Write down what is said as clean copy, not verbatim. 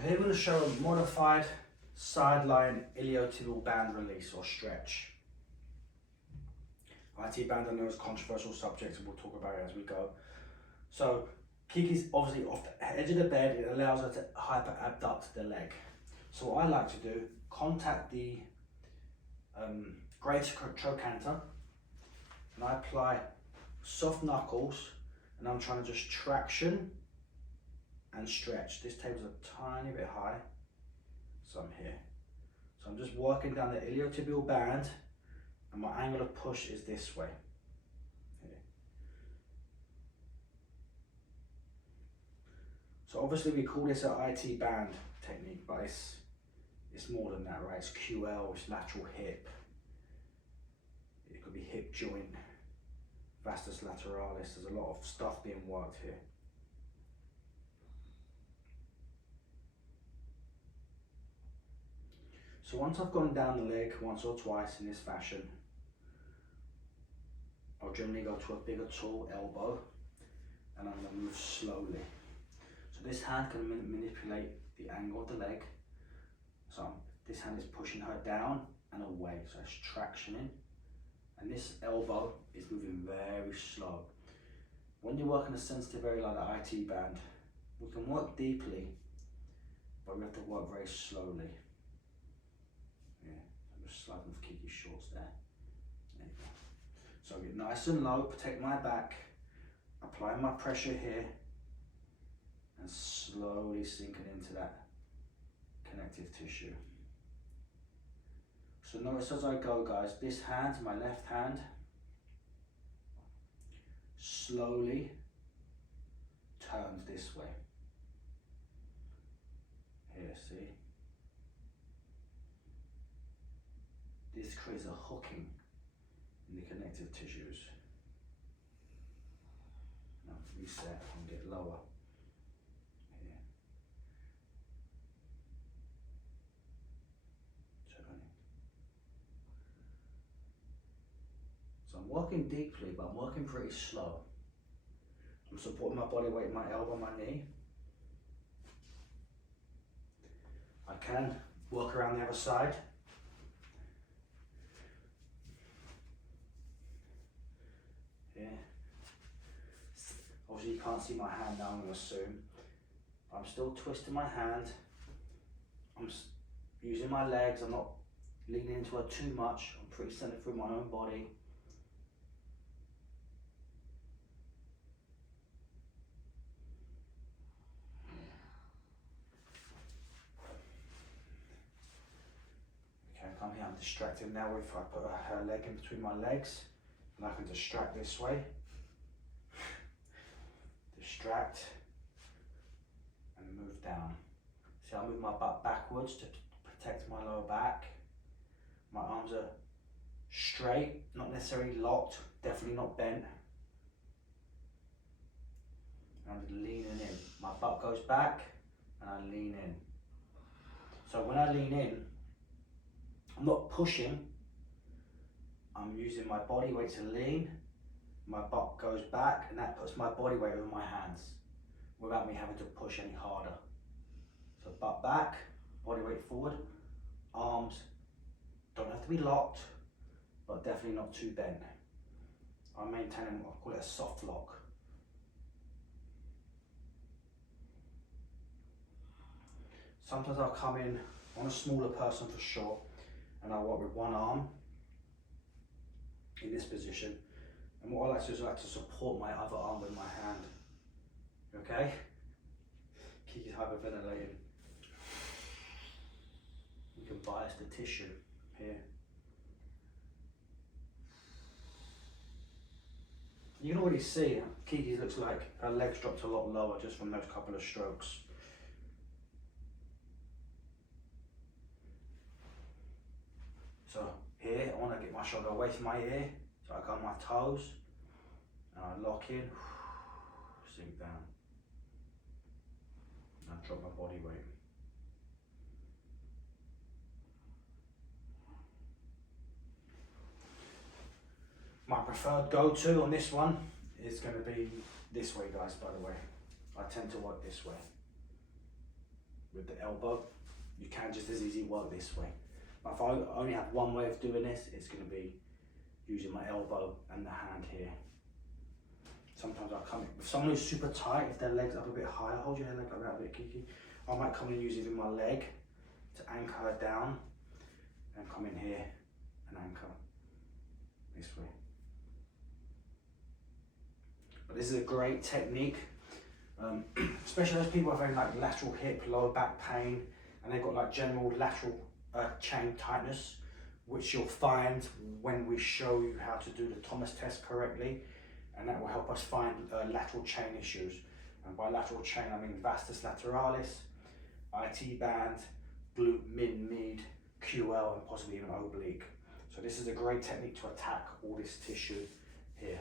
So here we're going to show a modified sideline iliotibial band release or stretch. IT band, I know, is a controversial subject and we'll talk about it as we go. So Kiki's obviously off the edge of the bed. It allows her to hyper abduct the leg. So what I like to do, contact the greater trochanter, and I apply soft knuckles, and I'm trying to just traction and stretch. This table's a tiny bit high, so I'm here. So I'm just working down the iliotibial band, and my angle of push is this way. Here. So obviously we call this an IT band technique, but it's more than that, right? It's QL, it's lateral hip. It could be hip joint, vastus lateralis. There's a lot of stuff being worked here. So once I've gone down the leg once or twice in this fashion, I'll generally go to a bigger tall elbow, and I'm going to move slowly. So this hand can manipulate the angle of the leg. So this hand is pushing her down and away, so it's tractioning. And this elbow is moving very slow. When you're working a sensitive area like the IT band, we can work deeply, but we have to work very slowly. Yeah, I'm just sliding with Kiki's shorts there. There you go. So get nice and low, protect my back, apply my pressure here, and slowly sinking into that connective tissue. So notice as I go, guys, this hand, my left hand, slowly turns this way. Here, see? This creates a hooking in the connective tissues. Now reset and get lower. Here. Turning. So I'm working deeply, but I'm working pretty slow. I'm supporting my body weight, my elbow, my knee. I can work around the other side. Yeah. Obviously you can't see my hand now, I'm going to assume. I'm still twisting my hand. I'm using my legs, I'm not leaning into her too much. I'm pretty centered through my own body. Okay, come here, I'm distracted now if I put her leg in between my legs, and I can distract this way. Distract and move down. See, I move my butt backwards to protect my lower back. My arms are straight, not necessarily locked, definitely not bent. I'm leaning in. My butt goes back and I lean in. So when I lean in, I'm not pushing, I'm using my body weight to lean. My butt goes back and that puts my body weight over my hands without me having to push any harder. So butt back, body weight forward, arms don't have to be locked, but definitely not too bent. I'm maintaining what I call it a soft lock. Sometimes I'll come in on a smaller person for sure, and I'll work with one arm in this position. And what I like to do is I like to support my other arm with my hand. Okay? Kiki's hyperventilating. You can bias the tissue here. You can already see Kiki looks like her legs dropped a lot lower just from those couple of strokes. So here, I want to get my shoulder away from my ear. So I go on my toes, and I lock in, sink down, and I drop my body weight. My preferred go-to on this one is going to be this way, guys, by the way. I tend to work this way. with the elbow. You can just as easily work this way. But if I only have one way of doing this, it's going to be using my elbow and the hand here. Sometimes I'll come in with someone who's super tight, if their leg's up a bit higher, hold your head like that a bit, Kiki. I might come in and use even my leg to anchor her down and come in here and anchor this way. But this is a great technique, especially those people having like lateral hip, lower back pain, and they've got like general lateral chain tightness, which you'll find when we show you how to do the Thomas test correctly, and that will help us find lateral chain issues. And by lateral chain, I mean vastus lateralis, IT band, glute min, mid, QL, and possibly even oblique. So this is a great technique to attack all this tissue here.